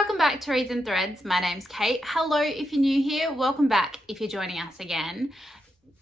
welcome back to Reads and Threads. My name's Kate. Hello if you're new here, welcome back if you're joining us again.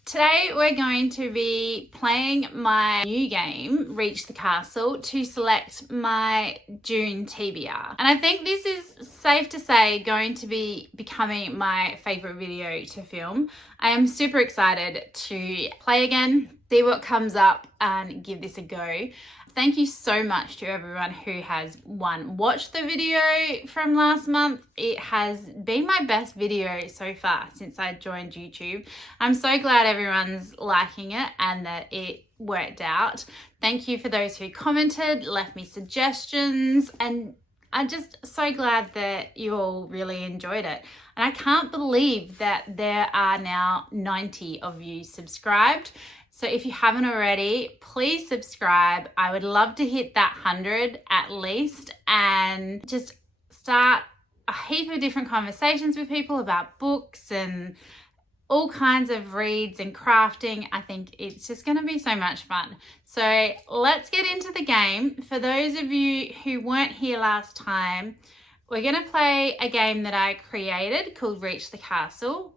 Today we're going to be playing my new game, Reach the Castle, to select my June TBR. And I think this is safe to say going to be becoming my favourite video to film. I am super excited to play again, see what comes up and give this a go. Thank you so much to everyone who has watched the video from last month. It has been my best video so far since I joined YouTube. I'm so glad everyone's liking it and that it worked out. Thank you for those who commented, left me suggestions, and I'm just so glad that you all really enjoyed it. And I can't believe that there are now 90 of you subscribed. So if you haven't already, please subscribe. I would love to hit that 100 at least and just start a heap of different conversations with people about books and all kinds of reads and crafting. I think it's just going to be so much fun. So let's get into the game. For those of you who weren't here last time, we're going to play a game that I created called Reach the Castle.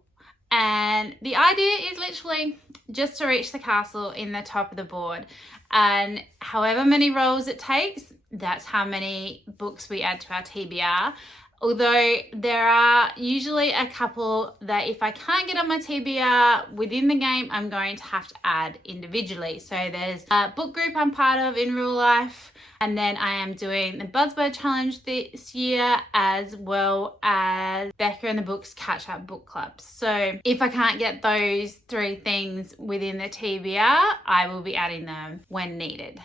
And the idea is literally just to reach the castle in the top of the board. And however many rolls it takes, that's how many books we add to our TBR. Although there are usually a couple that if I can't get on my TBR within the game, I'm going to have to add individually. So there's a book group I'm part of in real life. And then I am doing the Buzzword Challenge this year, as well as Becca and the Books Catch Up Book Club. So if I can't get those three things within the TBR, I will be adding them when needed.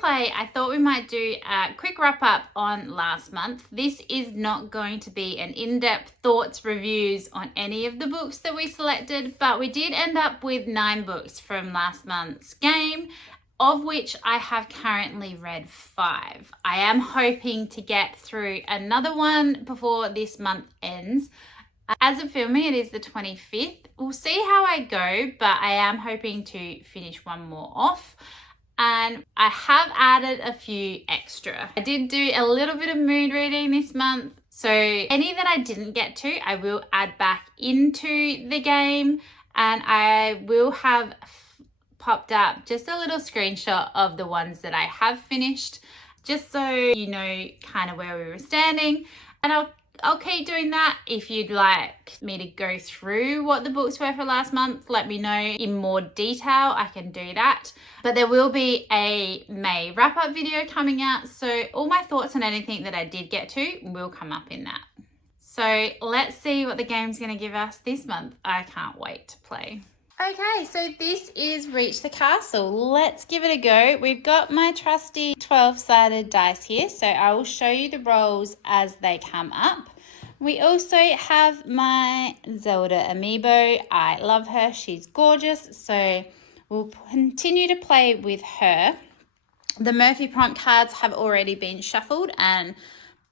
Play, I thought we might do a quick wrap up on last month. This is not going to be an in-depth thoughts reviews on any of the books that we selected, but we did end up with 9 books from last month's game, of which I have currently read 5. I am hoping to get through another one before this month ends. As of filming, it is the 25th. We'll see how I go, but I am hoping to finish one more off. And I have added a few extra. I did do a little bit of mood reading this month. So any that I didn't get to, I will add back into the game. And I will have popped up just a little screenshot of the ones that I have finished, just so you know kind of where we were standing. And I'll keep doing that. If you'd like me to go through what the books were for last month, let me know in more detail. I can do that. But there will be a May wrap-up video coming out. So all my thoughts on anything that I did get to will come up in that. So let's see what the game's going to give us this month. I can't wait to play. Okay, so this is Reach the Castle. Let's give it a go. We've got my trusty 12-sided dice here, so I will show you the rolls as they come up. We also have my Zelda amiibo. I love her. She's gorgeous, so we'll continue to play with her. The Murphy prompt cards have already been shuffled and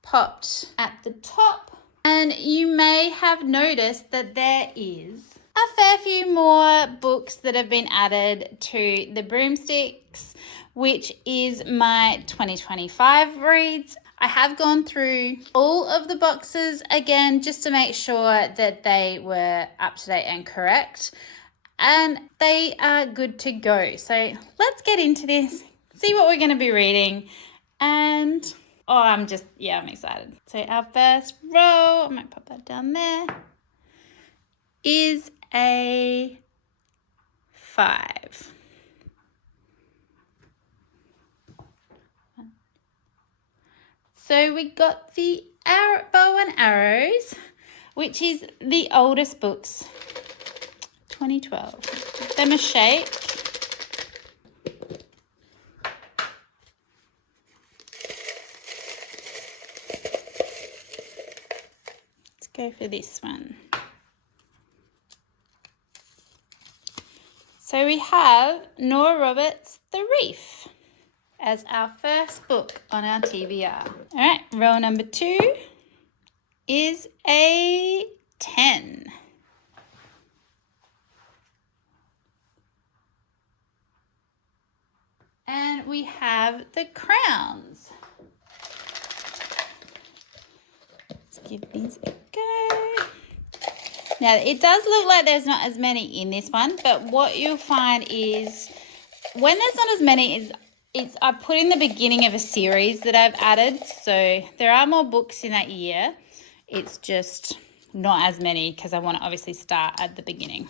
popped at the top. And you may have noticed that there is a fair few more books that have been added to the Broomsticks, which is my 2025 reads. I have gone through all of the boxes again just to make sure that they were up to date and correct, and they are good to go. So let's get into this, see what we're going to be reading, and I'm excited. So our first roll, I might pop that down there, is a 5. So we got the bow and arrows, which is the oldest books, 2012. Give them a shake. Let's go for this one. So we have Nora Roberts' The Reef as our first book on our TBR. All right, roll number 2 is a 10. And we have the crowns. Let's give these a go. Now, it does look like there's not as many in this one, but what you'll find is when there's not as many, I put in the beginning of a series that I've added. So there are more books in that year. It's just not as many because I want to obviously start at the beginning.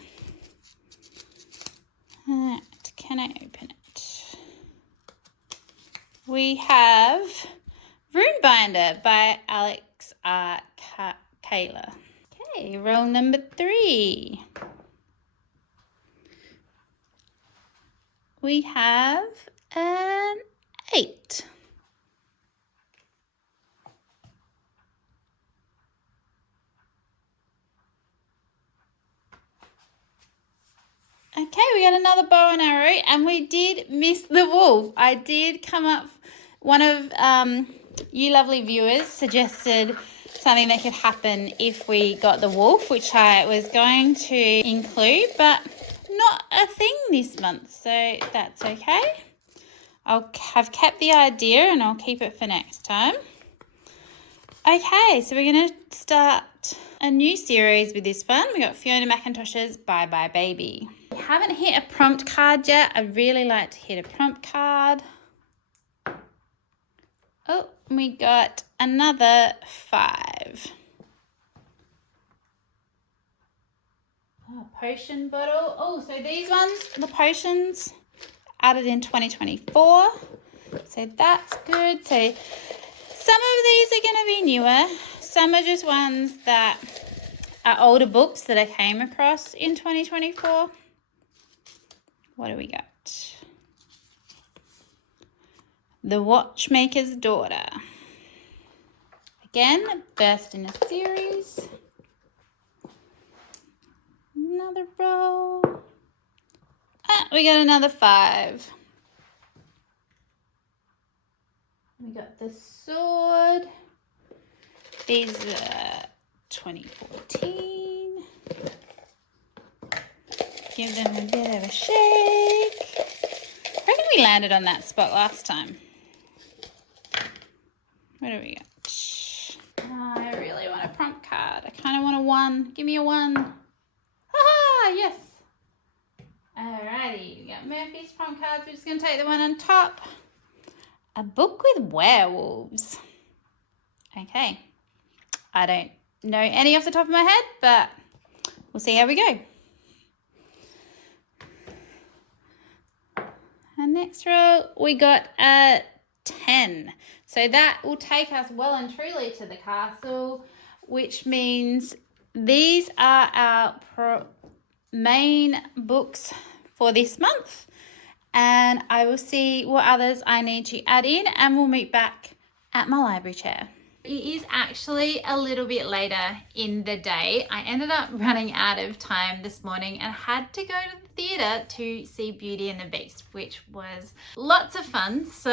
Can I open it? We have Rune Binder by Alex R. Kayla. Okay, roll number 3. We have an 8. Okay, we got another bow and arrow, and we did miss the wolf. I did come up, one of you lovely viewers suggested something that could happen if we got the wolf, which I was going to include, but not a thing this month, so that's okay. I've kept the idea and I'll keep it for next time. Okay, so we're going to start a new series with this one. We got Fiona McIntosh's Bye Bye Baby. We haven't hit a prompt card yet. I'd really like to hit a prompt card. Oh, we got another 5. Oh, potion bottle. Oh, so these ones, the potions, added in 2024. So that's good. So some of these are going to be newer. Some are just ones that are older books that I came across in 2024. What do we got? The Watchmaker's Daughter. Again, first in a series. Another roll. We got another 5. We got the sword. These are 2014. Give them a bit of a shake. I reckon we landed on that spot last time. What do we got? Oh, I really want a prompt card. I kind of want a 1. Give me a 1. Ah, yes. Alrighty, we got Murphy's prompt cards. We're just going to take the one on top. A book with werewolves. Okay. I don't know any off the top of my head, but we'll see how we go. And next row, we got a 10. So that will take us well and truly to the castle, which means these are our main books for this month. And I will see what others I need to add in, and we'll meet back at my library chair. It is actually a little bit later in the day. I ended up running out of time this morning and had to go to the theatre to see Beauty and the Beast, which was lots of fun. So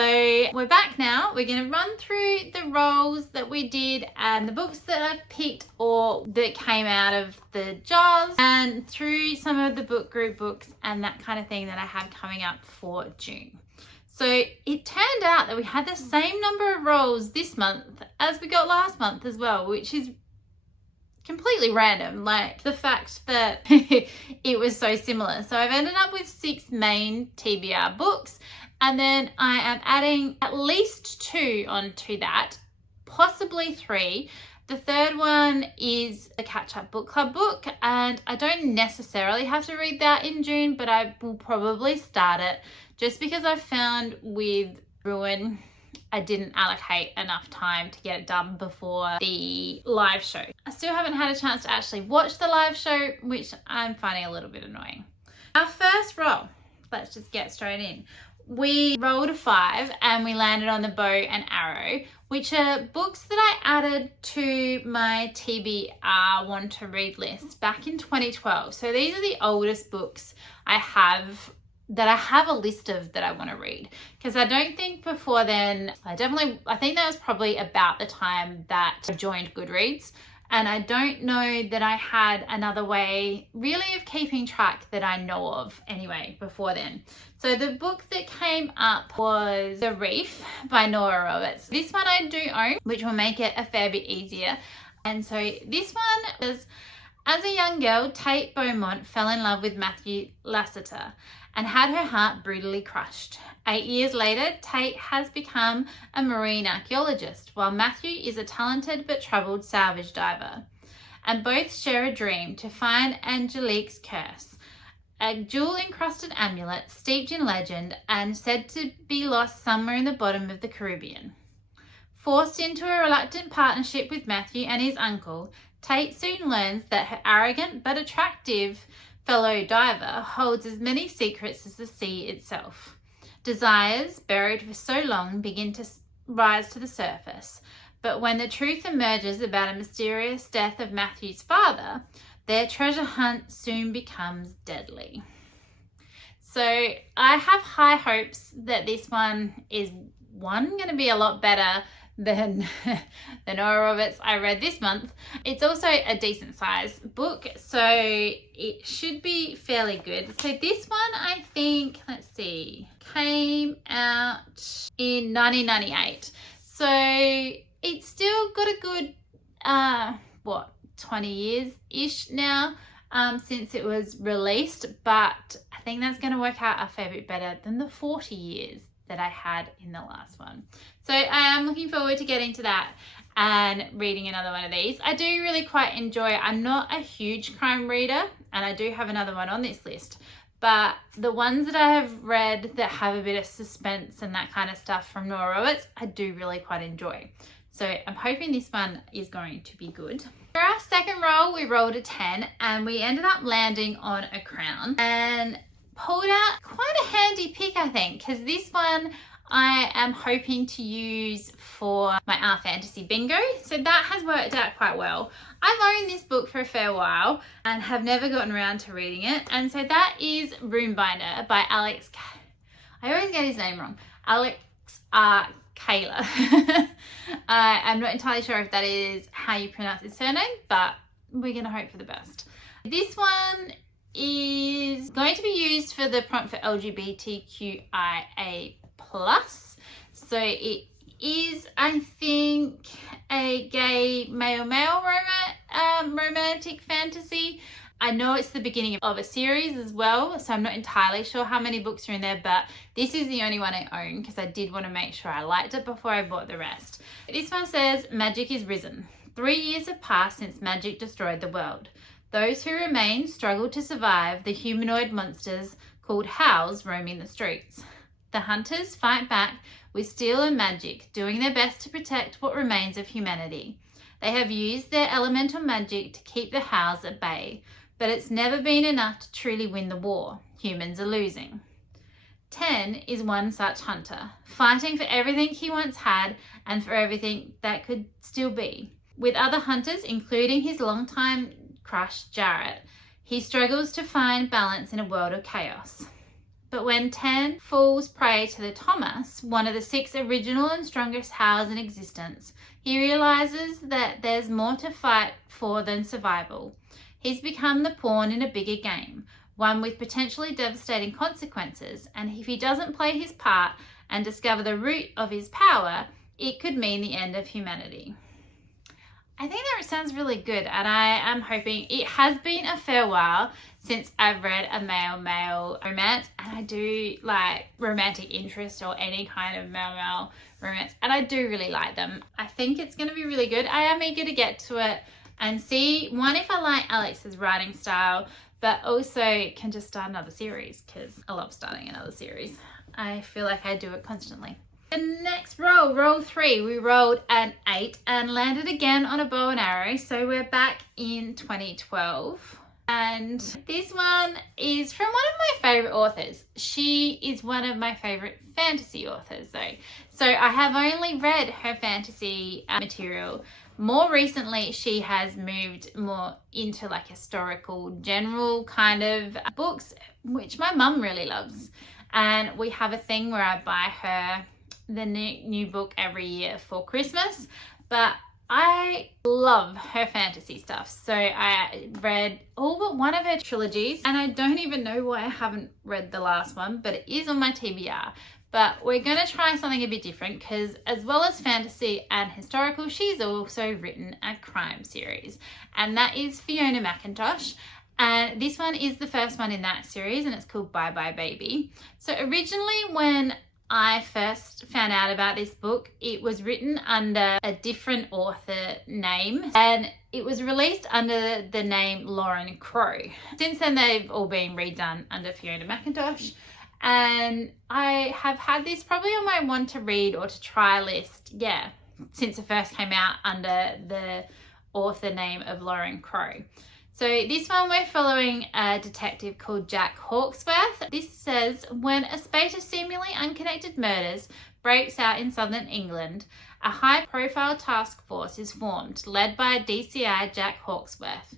we're back now. We're going to run through the roles that we did and the books that I picked or that came out of the jars, and through some of the book group books and that kind of thing that I have coming up for June. So it turned out that we had the same number of rolls this month as we got last month as well, which is completely random, like the fact that it was so similar. So I've ended up with 6 main TBR books, and then I am adding at least 2 onto that, possibly 3. The third one is a catch-up book club book, and I don't necessarily have to read that in June, but I will probably start it just because I found with Ruin, I didn't allocate enough time to get it done before the live show. I still haven't had a chance to actually watch the live show, which I'm finding a little bit annoying. Our first roll, let's just get straight in. We rolled a 5 and we landed on the Bow and Arrow, which are books that I added to my TBR want to read list back in 2012. So these are the oldest books I have a list of that I want to read, because I don't think before then, I think that was probably about the time that I joined Goodreads, and I don't know that I had another way really of keeping track that I know of anyway before then. So the book that came up was The Reef by Nora Roberts. This one I do own, which will make it a fair bit easier. And so this one is, as a young girl, Tate Beaumont fell in love with Matthew Lassiter and had her heart brutally crushed. 8 years later, Tate has become a marine archaeologist, while Matthew is a talented but troubled salvage diver. And both share a dream to find Angelique's curse, a jewel-encrusted amulet steeped in legend and said to be lost somewhere in the bottom of the Caribbean. Forced into a reluctant partnership with Matthew and his uncle, Tate soon learns that her arrogant but attractive fellow diver holds as many secrets as the sea itself. Desires, buried for so long, begin to rise to the surface, but when the truth emerges about a mysterious death of Matthew's father, their treasure hunt soon becomes deadly. So I have high hopes that this one is going to be a lot better than the Nora Roberts I read this month. It's also a decent size book, so it should be fairly good. So this one, I think, let's see, came out in 1998. So it's still got a good, 20 years-ish now since it was released, but I think that's going to work out a fair bit better than the 40 years that I had in the last one. So I am looking forward to getting to that and reading another one of these. I do really quite enjoy it. I'm not a huge crime reader, and I do have another one on this list, but the ones that I have read that have a bit of suspense and that kind of stuff from Nora Roberts, I do really quite enjoy. So I'm hoping this one is going to be good. For our second roll, we rolled a 10 and we ended up landing on a crown and pulled out quite a handy pick, I think, because this one I am hoping to use for my Our Fantasy Bingo. So that has worked out quite well. I've owned this book for a fair while and have never gotten around to reading it. And so that is Roombinder by Alex. I always get his name wrong. Alex Kayla. I'm not entirely sure if that is how you pronounce his surname, but we're going to hope for the best. This one is going to be used for the prompt for LGBTQIA+. So it is, I think, a gay male-male romantic fantasy. I know it's the beginning of a series as well, so I'm not entirely sure how many books are in there, but this is the only one I own because I did want to make sure I liked it before I bought the rest. This one says, magic is risen. 3 years have passed since magic destroyed the world. Those who remain struggle to survive the humanoid monsters called howls roaming the streets. The hunters fight back with steel and magic, doing their best to protect what remains of humanity. They have used their elemental magic to keep the howls at bay, but it's never been enough to truly win the war. Humans are losing. 10 is one such hunter, fighting for everything he once had and for everything that could still be. With other hunters, including his longtime crush Jarrett, he struggles to find balance in a world of chaos. But when 10 falls prey to the Thomas, one of the 6 original and strongest howls in existence, he realizes that there's more to fight for than survival. He's become the pawn in a bigger game, one with potentially devastating consequences, and if he doesn't play his part and discover the root of his power, it could mean the end of humanity. I think that sounds really good, and I am hoping. It has been a fair while since I've read a male-male romance, and I do like romantic interest or any kind of male-male romance, and I do really like them. I think it's going to be really good. I am eager to get to it and see, one, if I like Alex's writing style, but also can just start another series because I love starting another series. I feel like I do it constantly. The next roll 3, we rolled an 8 and landed again on a bow and arrow. So we're back in 2012. And this one is from one of my favorite authors. She is one of my favorite fantasy authors though. So I have only read her fantasy material. More recently, she has moved more into like historical, general kind of books, which my mum really loves. And we have a thing where I buy her the new book every year for Christmas, but I love her fantasy stuff. So I read all but one of her trilogies, and I don't even know why I haven't read the last one, but it is on my TBR. But we're going to try something a bit different because, as well as fantasy and historical, she's also written a crime series, and that is Fiona McIntosh. And this one is the first one in that series, and it's called Bye Bye Baby. So originally, when I first found out about this book, it was written under a different author name, and it was released under the name Lauren Crow. Since then, they've all been redone under Fiona McIntosh, and I have had this probably on my want to read or to try list, since it first came out under the author name of Lauren Crow. So this one, we're following a detective called Jack Hawksworth. This says, when a spate of seemingly unconnected murders breaks out in southern England, a high-profile task force is formed, led by DCI Jack Hawksworth.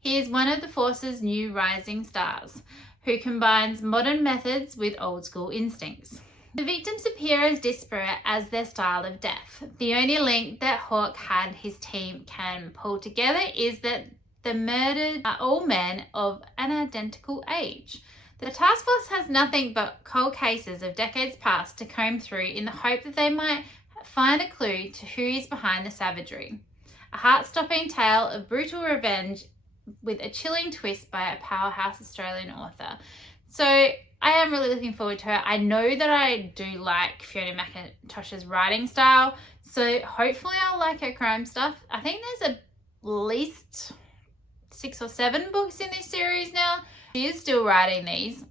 He is one of the force's new rising stars, who combines modern methods with old-school instincts. The victims appear as disparate as their style of death. The only link that Hawk and his team can pull together is that the murdered are all men of an identical age. The task force has nothing but cold cases of decades past to comb through in the hope that they might find a clue to who is behind the savagery. A heart-stopping tale of brutal revenge with a chilling twist by a powerhouse Australian author. So I am really looking forward to her. I know that I do like Fiona McIntosh's writing style, so hopefully I'll like her crime stuff. I think there's at least 6 or 7 books in this series now. She is still writing these.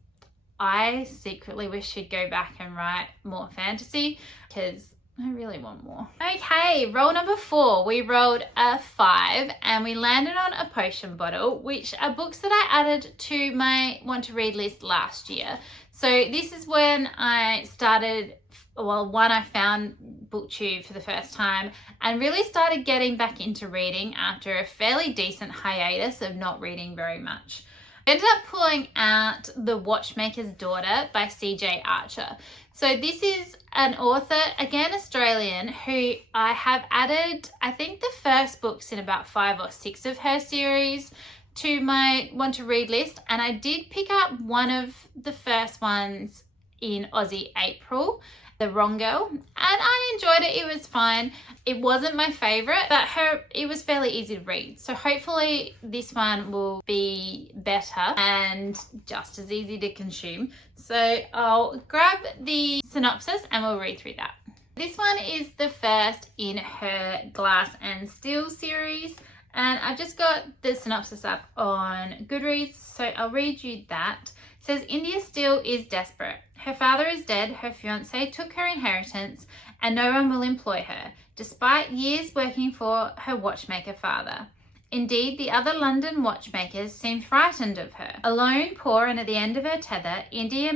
I secretly wish she'd go back and write more fantasy because I really want more. Okay, roll number 4. We rolled a 5 and we landed on a potion bottle, which are books that I added to my want to read list last year. So this is when I started, I found BookTube for the first time and really started getting back into reading after a fairly decent hiatus of not reading very much. I ended up pulling out The Watchmaker's Daughter by C.J. Archer. So this is an author, again Australian, who I have added, I think, the first books in about 5 or 6 of her series to my want to read list, and I did pick up one of the first ones in Aussie April, The Wrong Girl, and I enjoyed it. It was fine. It wasn't my favorite, but it was fairly easy to read. So hopefully this one will be better and just as easy to consume. So I'll grab the synopsis and we'll read through that. This one is the first in her Glass and Steel series, and I've just got the synopsis up on Goodreads, so I'll read you that. It says, India Steele is desperate. Her father is dead, her fiancé took her inheritance, and no one will employ her, despite years working for her watchmaker father. Indeed, the other London watchmakers seem frightened of her. Alone, poor, and at the end of her tether, India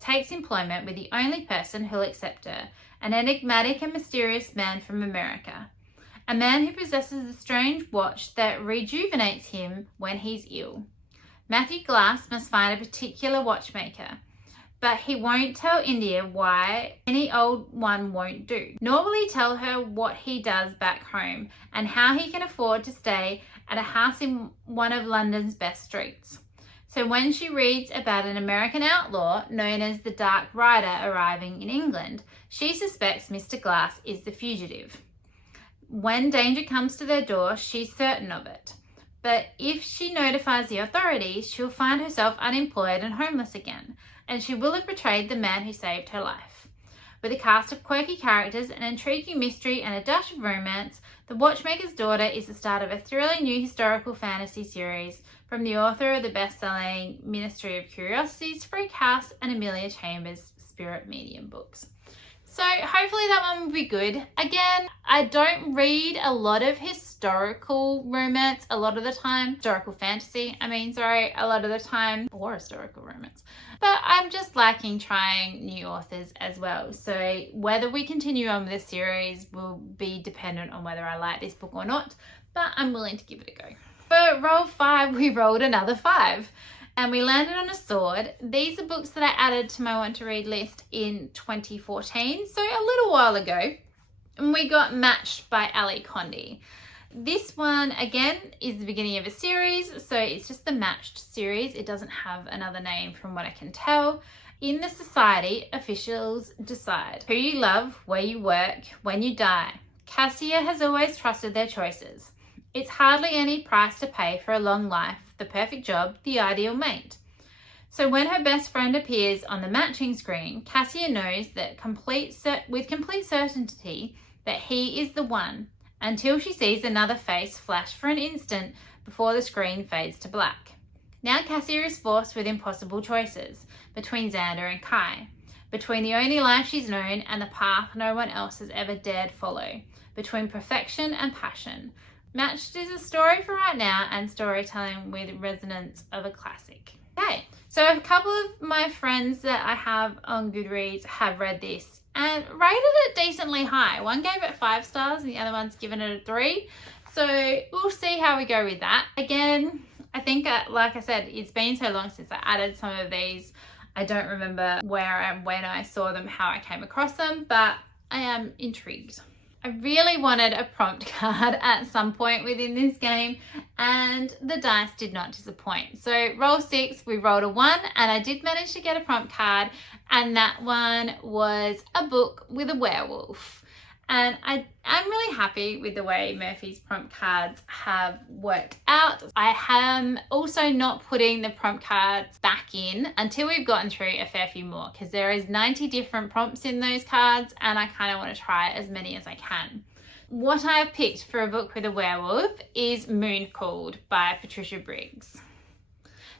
takes employment with the only person who'll accept her, an enigmatic and mysterious man from America. A man who possesses a strange watch that rejuvenates him when he's ill. Matthew Glass must find a particular watchmaker, but he won't tell India why any old one won't do, nor will he tell her what he does back home and how he can afford to stay at a house in one of London's best streets. So when she reads about an American outlaw known as the Dark Rider arriving in England, she suspects Mr. Glass is the fugitive. When danger comes to their door, she's certain of it. But if she notifies the authorities, she'll find herself unemployed and homeless again, and she will have betrayed the man who saved her life. With a cast of quirky characters, an intriguing mystery, and a dash of romance, The Watchmaker's Daughter is the start of a thrilling new historical fantasy series from the author of the best-selling Ministry of Curiosities, Freak House, and Amelia Chambers' Spirit Medium books. So hopefully that one will be good. Again, I don't read a lot of historical romance a lot of the time. Historical fantasy, a lot of the time. Or historical romance. But I'm just liking trying new authors as well. So whether we continue on with this series will be dependent on whether I like this book or not. But I'm willing to give it a go. For roll 5, we rolled another 5. And we landed on a sword. These are books that I added to my want to read list in 2014, so a little while ago. And we got Matched by Ali Condé. This one, again, is the beginning of a series, so it's just the Matched series. It doesn't have another name from what I can tell. In the society, officials decide who you love, where you work, when you die. Cassia has always trusted their choices. It's hardly any price to pay for a long life, the perfect job, the ideal mate. So when her best friend appears on the matching screen, Cassia knows that with complete certainty that he is the one, until she sees another face flash for an instant before the screen fades to black. Now Cassia is forced with impossible choices between Xander and Kai, between the only life she's known and the path no one else has ever dared follow, between perfection and passion. Matched is a story for right now and storytelling with resonance of a classic. Okay, so a couple of my friends that I have on Goodreads have read this and rated it decently high. One gave it 5 stars and the other one's given it a 3. So we'll see how we go with that. Again, I think, like I said, it's been so long since I added some of these. I don't remember where and when I saw them, how I came across them, but I am intrigued. I really wanted a prompt card at some point within this game, and the dice did not disappoint. So roll 6, we rolled a 1, and I did manage to get a prompt card, and that one was a book with a werewolf. And I'm really happy with the way Murphy's prompt cards have worked out. I am also not putting the prompt cards back in until we've gotten through a fair few more, because there is 90 different prompts in those cards and I kind of want to try as many as I can. What I've picked for a book with a werewolf is Moon Called by Patricia Briggs.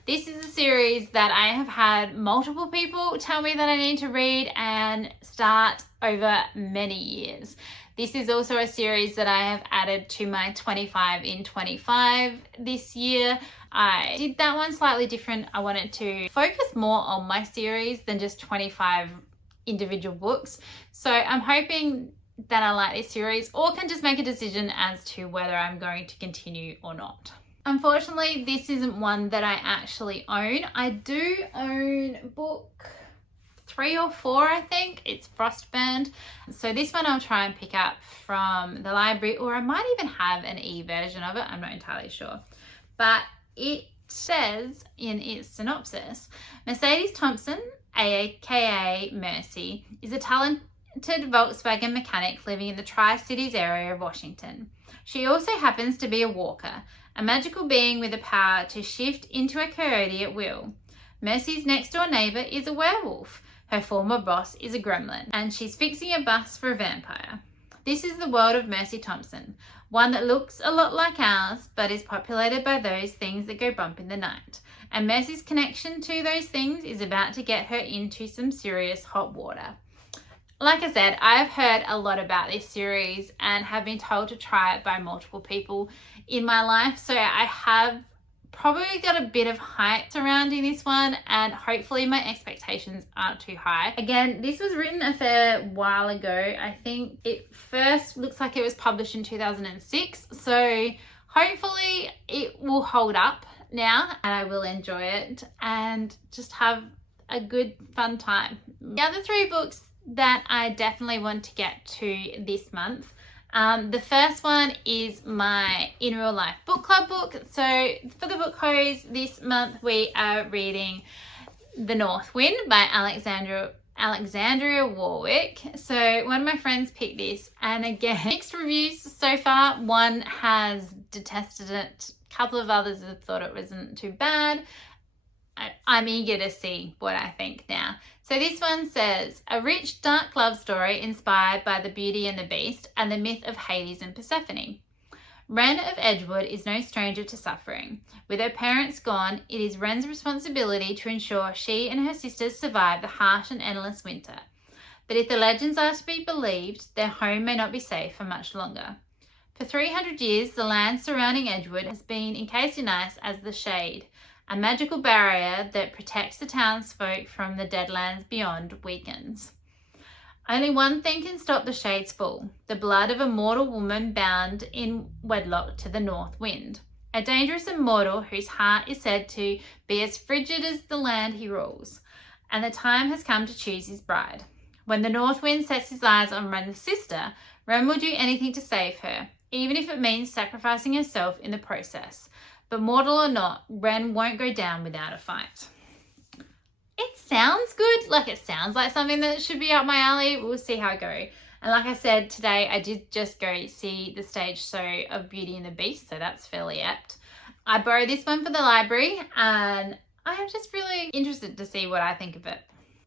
This is a series that I have had multiple people tell me that I need to read and start over many years. This is also a series that I have added to my 25 in 25 this year. I did that one slightly different. I wanted to focus more on my series than just 25 individual books. So I'm hoping that I like this series or can just make a decision as to whether I'm going to continue or not. Unfortunately, this isn't one that I actually own. I do own book 3 or 4, I think. It's Frostburned. So this one I'll try and pick up from the library, or I might even have an e-version of it. I'm not entirely sure. But it says in its synopsis, Mercedes Thompson, aka Mercy, is a talented Volkswagen mechanic living in the Tri-Cities area of Washington. She also happens to be a walker, a magical being with the power to shift into a coyote at will. Mercy's next door neighbor is a werewolf. Her former boss is a gremlin, and she's fixing a bus for a vampire. This is the world of Mercy Thompson, one that looks a lot like ours, but is populated by those things that go bump in the night. And Mercy's connection to those things is about to get her into some serious hot water. Like I said, I've heard a lot about this series and have been told to try it by multiple people in my life. So I have probably got a bit of hype surrounding this one, and hopefully my expectations aren't too high. Again, this was written a fair while ago. I think it first looks like it was published in 2006. So hopefully it will hold up now and I will enjoy it and just have a good fun time. The other 3 books that I definitely want to get to this month. The first one is my In Real Life Book Club book. So for the book hose this month, we are reading The North Wind by Alexandria Warwick. So one of my friends picked this, and again, mixed reviews so far. One has detested it. A couple of others have thought it wasn't too bad. I'm eager to see what I think now. So this one says, a rich, dark love story inspired by the Beauty and the Beast and the myth of Hades and Persephone. Wren of Edgewood is no stranger to suffering. With her parents gone, it is Wren's responsibility to ensure she and her sisters survive the harsh and endless winter. But if the legends are to be believed, their home may not be safe for much longer. For 300 years, the land surrounding Edgewood has been encased in ice as the Shade, a magical barrier that protects the townsfolk from the deadlands beyond weakens. Only one thing can stop the Shade's fall, the blood of a mortal woman bound in wedlock to the North Wind, a dangerous immortal whose heart is said to be as frigid as the land he rules, and the time has come to choose his bride. When the North Wind sets his eyes on Ren's sister, Ren will do anything to save her, even if it means sacrificing herself in the process. But mortal or not, Ren won't go down without a fight. It sounds good. Like, it sounds like something that should be up my alley. We'll see how I go. And like I said, today I did just go see the stage show of Beauty and the Beast, so that's fairly apt. I borrowed this one for the library and I am just really interested to see what I think of it.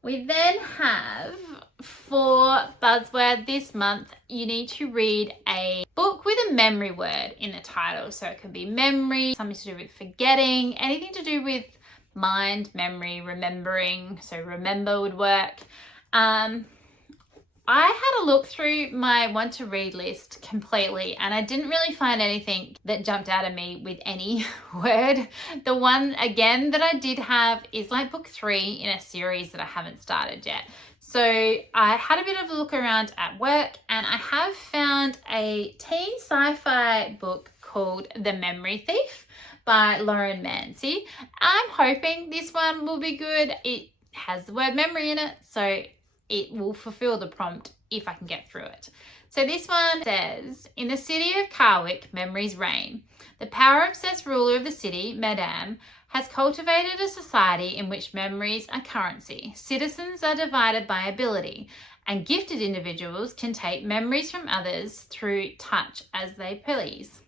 We then have, for buzzword this month, you need to read a book with a memory word in the title. So it could be memory, something to do with forgetting, anything to do with mind, memory, remembering. So remember would work. I had a look through my want to read list completely and I didn't really find anything that jumped out at me with any word. The one again that I did have is like book 3 in a series that I haven't started yet. So I had a bit of a look around at work and I have found a teen sci-fi book called The Memory Thief by Lauren Mancy. I'm hoping this one will be good. It has the word memory in it, so it will fulfill the prompt if I can get through it. So this one says, in the city of Carwick, memories reign. The power-obsessed ruler of the city, Madame, has cultivated a society in which memories are currency. Citizens are divided by ability, and gifted individuals can take memories from others through touch as they please.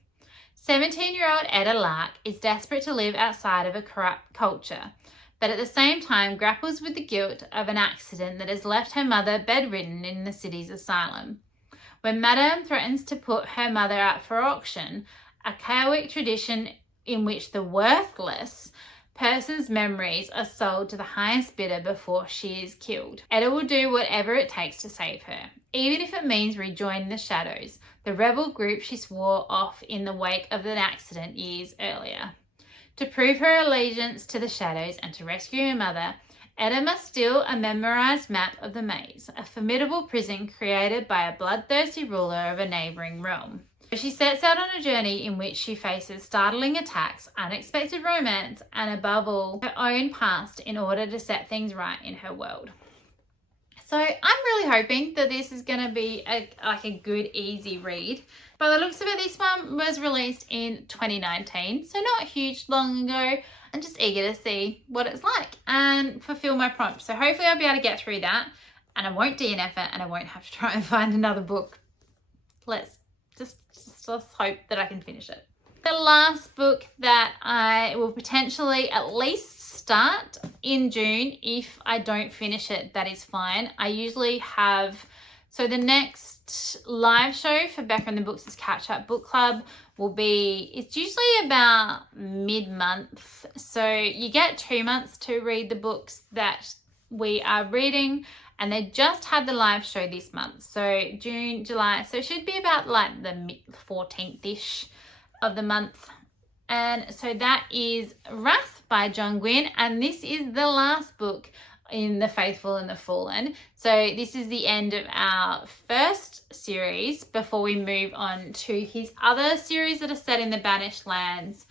17-year-old Etta Lark is desperate to live outside of a corrupt culture, but at the same time grapples with the guilt of an accident that has left her mother bedridden in the city's asylum. When Madame threatens to put her mother up for auction, a Carwick tradition in which the worthless person's memories are sold to the highest bidder before she is killed. Etta will do whatever it takes to save her, even if it means rejoining the Shadows, the rebel group she swore off in the wake of an accident years earlier. To prove her allegiance to the Shadows and to rescue her mother, Etta must steal a memorized map of the maze, a formidable prison created by a bloodthirsty ruler of a neighboring realm. She sets out on a journey in which she faces startling attacks, unexpected romance, and above all, her own past in order to set things right in her world. So I'm really hoping that this is going to be a good, easy read. By the looks of it, this one was released in 2019, so not huge long ago. I'm just eager to see what it's like and fulfill my prompt. So hopefully I'll be able to get through that and I won't DNF it and I won't have to try and find another book. Let's hope that I can finish it. The last book that I will potentially at least start in June, if I don't finish it, that is fine. I usually have, so the next live show for Becca and the Books' Catch Up Book Club will be, it's usually about mid-month. So you get 2 months to read the books that we are reading. And they just had the live show this month. So June, July. So it should be about like the 14th-ish of the month. And so that is Wrath by John Gwynne. And this is the last book in The Faithful and the Fallen. So this is the end of our first series before we move on to his other series that are set in the Banished Lands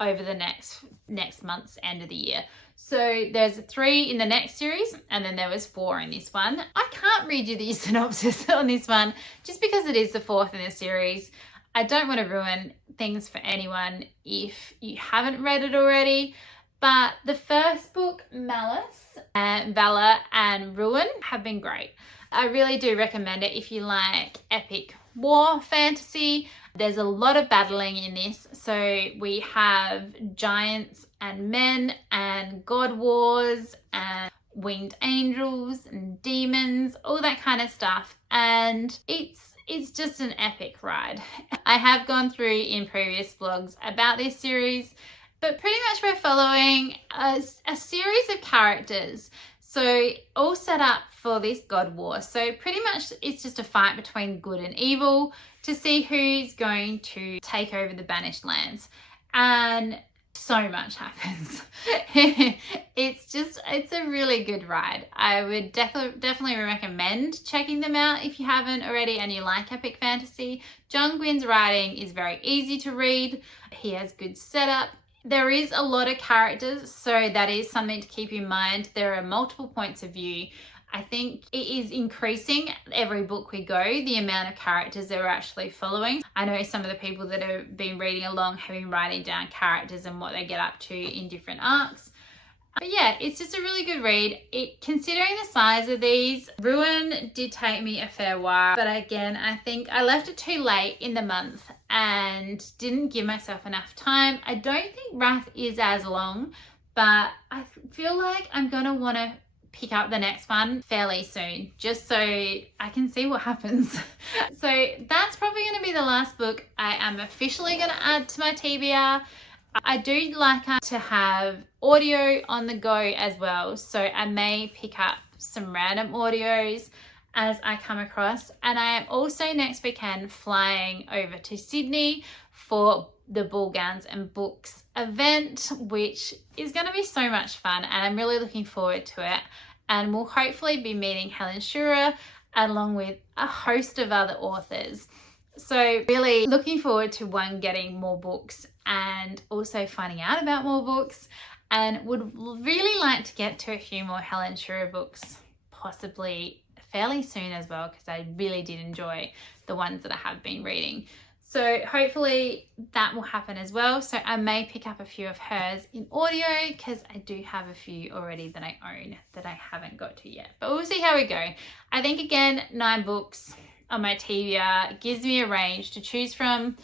over the next month's end of the year. So there's 3 in the next series and then there was 4 in this one. I can't read you the synopsis on this one just because it is the 4th in the series. I don't want to ruin things for anyone if you haven't read it already. But the first book, Malice, and Valor and Ruin have been great. I really do recommend it if you like epic war fantasy. There's a lot of battling in this. So we have giants and men and god wars and winged angels and demons, all that kind of stuff. And it's just an epic ride. I have gone through in previous vlogs about this series, but pretty much we're following a series of characters. So all set up for this god war. So pretty much it's just a fight between good and evil to see who's going to take over the Banished Lands. And so much happens. It's a really good ride. I would definitely recommend checking them out if you haven't already and you like epic fantasy. John Gwynne's writing is very easy to read. He has good setup. There is a lot of characters, so that is something to keep in mind. There are multiple points of view. I think it is increasing every book we go, the amount of characters that we're actually following. I know some of the people that have been reading along have been writing down characters and what they get up to in different arcs. But yeah, it's just a really good read. Considering the size of these, Ruin did take me a fair while. But again, I think I left it too late in the month and didn't give myself enough time. I don't think Wrath is as long, but I feel like I'm going to want to pick up the next one fairly soon, just so I can see what happens. So that's probably going to be the last book I am officially going to add to my TBR. I do like to have audio on the go as well, so I may pick up some random audios as I come across. And I am also next weekend flying over to Sydney for the Ball Gowns and Books event, which is going to be so much fun, and I'm really looking forward to it. And we'll hopefully be meeting Helen Schurer along with a host of other authors. So really looking forward to getting more books and also finding out about more books, and would really like to get to a few more Helen Schurer books possibly fairly soon as well, because I really did enjoy the ones that I have been reading. So hopefully that will happen as well. So I may pick up a few of hers in audio, because I do have a few already that I own that I haven't got to yet. But we'll see how we go. I think again, 9 books on my TBR gives me a range to choose from,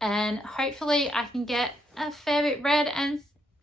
and hopefully I can get a fair bit read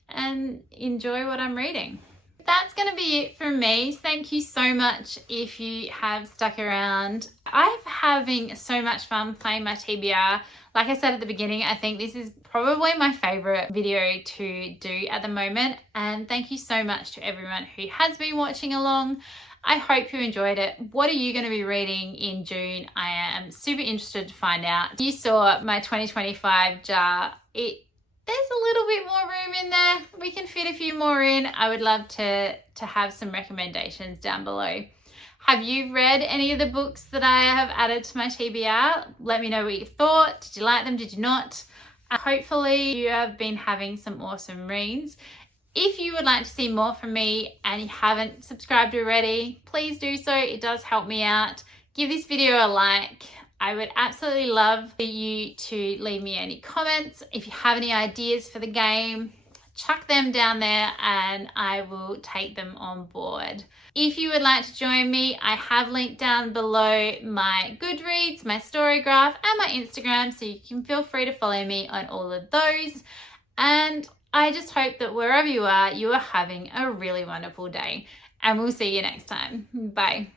and enjoy what I'm reading. That's going to be it from me. Thank you so much if you have stuck around. I'm having so much fun playing my TBR. Like I said at the beginning, I think this is probably my favorite video to do at the moment, and thank you so much to everyone who has been watching along. I hope you enjoyed it. What are you going to be reading in June? I am super interested to find out. You saw my 2025 jar. There's a little bit more room in there. We can fit a few more in. I would love to have some recommendations down below. Have you read any of the books that I have added to my TBR? Let me know what you thought. Did you like them? Did you not? Hopefully you have been having some awesome reads. If you would like to see more from me and you haven't subscribed already, please do so. It does help me out. Give this video a like. I would absolutely love for you to leave me any comments. If you have any ideas for the game, chuck them down there and I will take them on board. If you would like to join me, I have linked down below my Goodreads, my Storygraph, and my Instagram, so you can feel free to follow me on all of those. And I just hope that wherever you are having a really wonderful day, and we'll see you next time. Bye.